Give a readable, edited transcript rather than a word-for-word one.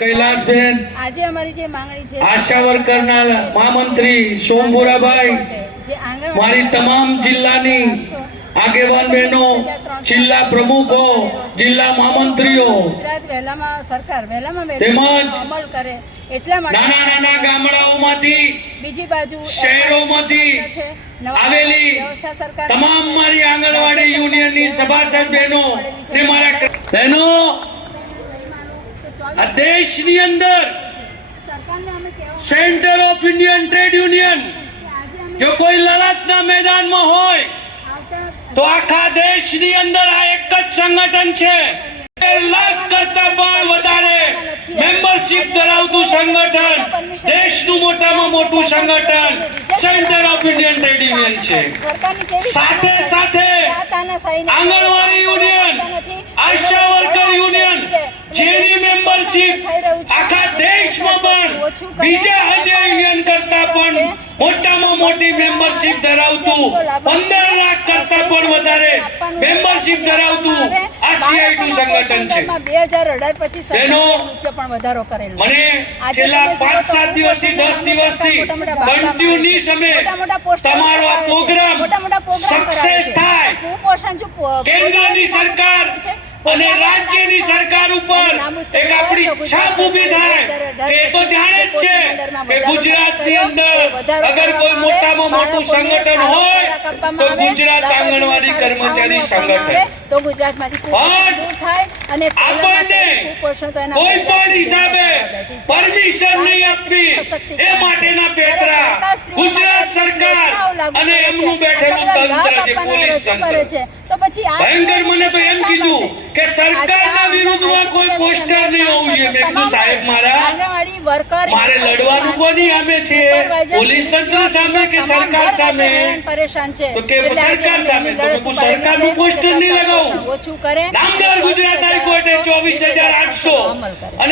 कैलासबेन આજે અમારી જે માંગણી છે આશા વર્કરના મહામંત્રી સોમપુરાભાઈ જે આંગણવાડી મારી તમામ જિલ્લાની આગેવાન બહેનો જિલ્લા પ્રમુખો જિલ્લા મહામંત્રીઓ ગુજરાત વહેલામાં સરકાર વહેલામાં તેમજ અમલ કરે એટલા માટે નાના નાના ગામડાઓમાંથી બીજી બાજુ શહેરોમાંથી આવેલી વ્યવસ્થા સરકાર તમામ મારી આંગણવાડી યુનિયનની સભાસદ બહેનો ને મારા બહેનો આ દેશની અંદર સરકારને અમે કહેવા centre of Indian trade union જો કોઈ લડતના મેદાનમાં હોય તો આખા દેશની અંદર આ એક જ સંગઠન છે 1.5 લાખ કરતા પણ વધારે મેમ્બરશિપ ધરાવતું સંગઠન દેશનું મોટામાં મોટું સંગઠન centre of Indian trade union છે। સાથે સાથે આંગણવાડી યુનિયન આશા વર્કર યુનિયન જેની મેમ્બરશિપ આખા દેશમાં પણ બીજા અન્ય યુનિયન કરતા પણ મોટામાં મોટી મેમ્બરશિપ ધરાવતું 15 લાખ કરતા પણ વધારે મેમ્બરશિપ ધરાવતું આ CIT સંગઠન છે। 2018 પછી તેનો પણ વધારો કરેલો મને છેલ્લા 5-7 દિવસથી 10 દિવસથી કન્ટિન્યુઅસ સમય તમારો આ પ્રોગ્રામ સક્સેસ થાય કેન્દ્રની સરકાર અને રાજ્યની સરકાર ઉપર એક આપણી છાપ ઊભી થાય એ તો જાણે જ છે કે ગુજરાતની અંદર અગર કોઈ મોટામાં મોટું સંગઠન હોય તો ગુજરાત આંગણવાડી કર્મચારી સંગઠન તો ગુજરાતમાંથી દૂર થાય અને આપણને કોઈ પણ હિસાબે પરમિશન નહીં આપવી એ માટેના પેતરા ગુજરાત સરકાર અને એમનું બેઠેલું તંત્ર જે પોલીસ તંત્ર છે તો પછી ભયંકર મને તો એમ કીધું કે સરકારના વિરુદ્ધમાં કોઈ પોસ્ટર નહીં હોવું જોઈએ। મેં કીધું સાહેબ આંગણવાડી વર્કર મારે લડવાનું કોની સામે છે પોલીસ તંત્ર સામે કે સરકાર સામે પરેશાન છે તો કે સરકાર સામે તો સરકારનું પોસ્ટર નહીં લગાવું ઓછું કરે નામદાર ગુજરાત હાઈકોર્ટે 24,800 અને